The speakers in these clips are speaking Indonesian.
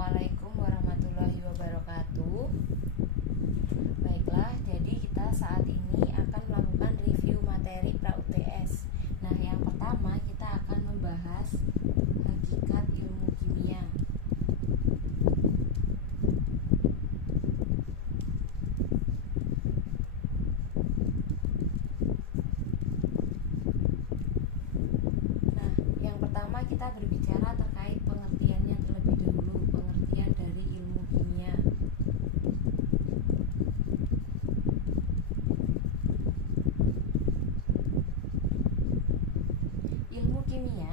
Assalamualaikum warahmatullahi wabarakatuh. Baiklah, jadi kita saat ini akan melakukan review materi pra-UTS. Nah, yang pertama kita akan membahas hakikat ilmu kimia. Nah, yang pertama kita berbicara terkait pengertiannya terlebih dahulu, pengertian dari ilmu kimia. Ilmu kimia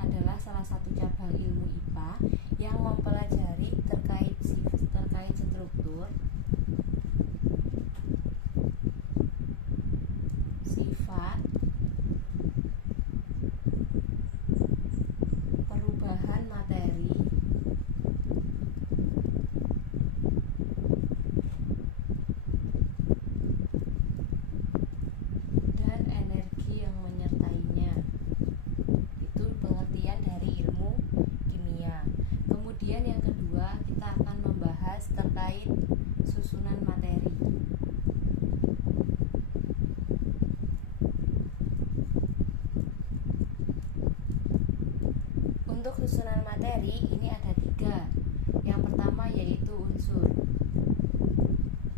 adalah salah satu cabang ilmu IPA yang mempelajari terkait struktur, sifat, perubahan materi, dan energi yang menyertainya. Itu pengertian dari ilmu kimia. Kemudian yang kedua, kita akan membahas terkait susunan materi. Untuk susunan materi ini ada 3. Yang pertama yaitu unsur.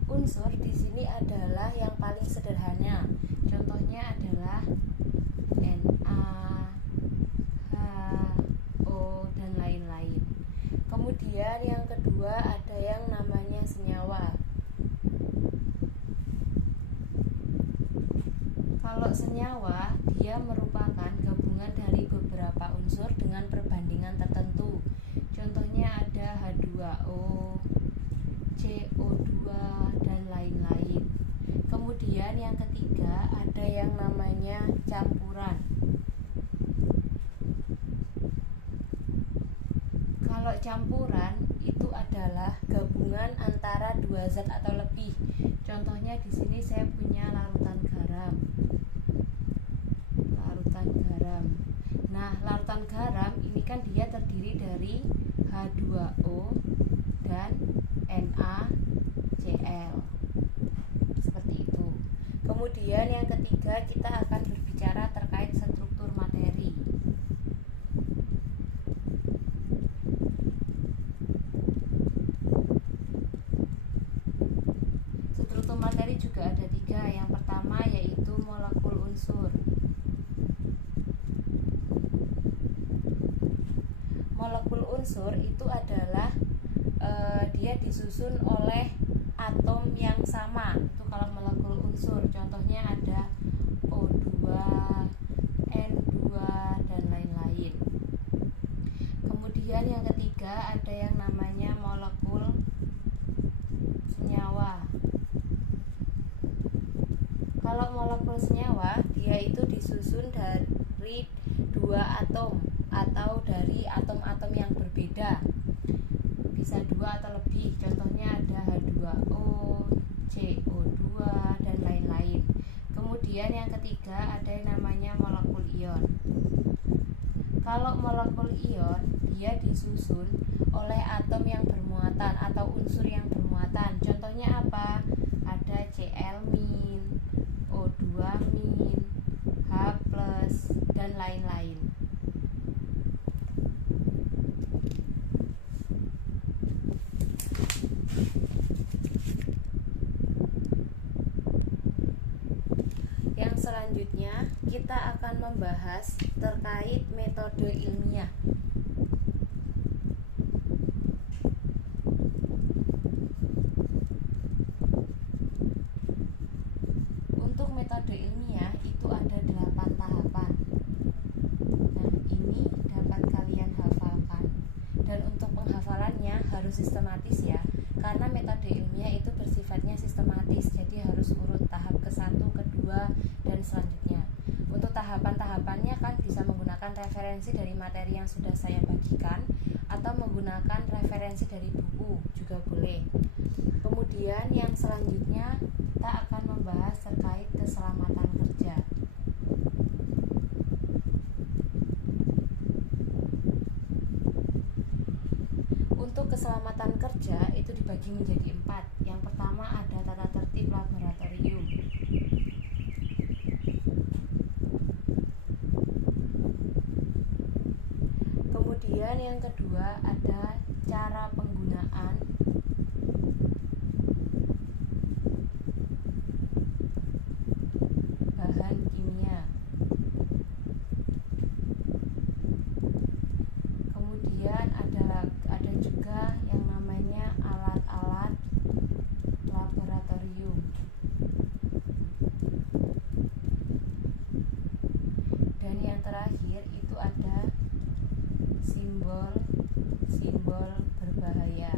Unsur di sini adalah yang paling sederhana. Contohnya adalah Na, H, O, dan lain-lain. Kemudian yang kedua ada yang namanya senyawa. Kalau senyawa, dia merupakan gabungan dari beberapa unsur dengan perbandingan tertentu. Contohnya ada H2O, CO2, dan lain-lain. Kemudian yang ketiga ada yang namanya campuran. Kalau campuran itu adalah gabungan antara 2 zat atau lebih. Contohnya di sini saya punya larutan garam. Nah, larutan garam ini kan dia terdiri dari H2O dan NaCl. Seperti itu. Kemudian yang ketiga kita akan berbicara terkait struktur materi. Struktur materi juga ada 3. Yang pertama yaitu molekul unsur. Molekul unsur itu adalah dia disusun oleh atom yang sama. Itu kalau molekul unsur. Contohnya ada O2, N2, dan lain-lain. Kemudian yang ketiga ada yang namanya molekul senyawa. Kalau molekul senyawa, dia itu disusun dari 2 atom atau dari atom-atom yang berbeda. Bisa 2 atau lebih. Contohnya ada H2O, CO2, dan lain-lain. Kemudian yang ketiga ada yang namanya molekul ion. Kalau molekul ion, dia disusun oleh atom yang bermuatan atau unsur yang bermuatan. Contohnya apa? Ada Cl-, O2-, H+, dan lain-lain. Yang selanjutnya kita akan membahas terkait metode ilmiah. Untuk metode ilmiah itu ada 8 tahapan. Nah, ini dapat kalian hafalkan. Dan untuk penghafalannya harus sistematis ya. Karena metode ilmiah itu bersifatnya sistematis, jadi harus urut tahap ke-1, ke-2, dan selanjutnya. Untuk tahapan-tahapannya kan bisa menggunakan referensi dari materi yang sudah saya bagikan atau menggunakan referensi dari buku juga boleh. Kemudian yang selanjutnya kita akan membahas terkait keselamatan kerja. Untuk keselamatan kerja itu dibagi menjadi 4. Yang pertama ada tata tertib laboratorium. Kemudian yang kedua ada cara penggunaan bahan kimia. Kemudian ada juga yang namanya alat-alat laboratorium. Dan yang terakhir itu ada simbol-simbol berbahaya.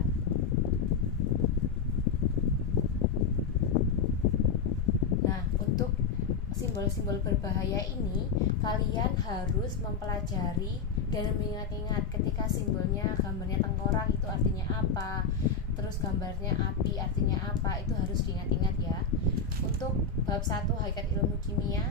Nah, untuk simbol-simbol berbahaya ini kalian harus mempelajari dan mengingat-ingat ketika simbolnya, gambarnya tengkorak itu artinya apa, terus gambarnya api artinya apa, itu harus diingat-ingat ya. Untuk bab 1 Hakikat Ilmu Kimia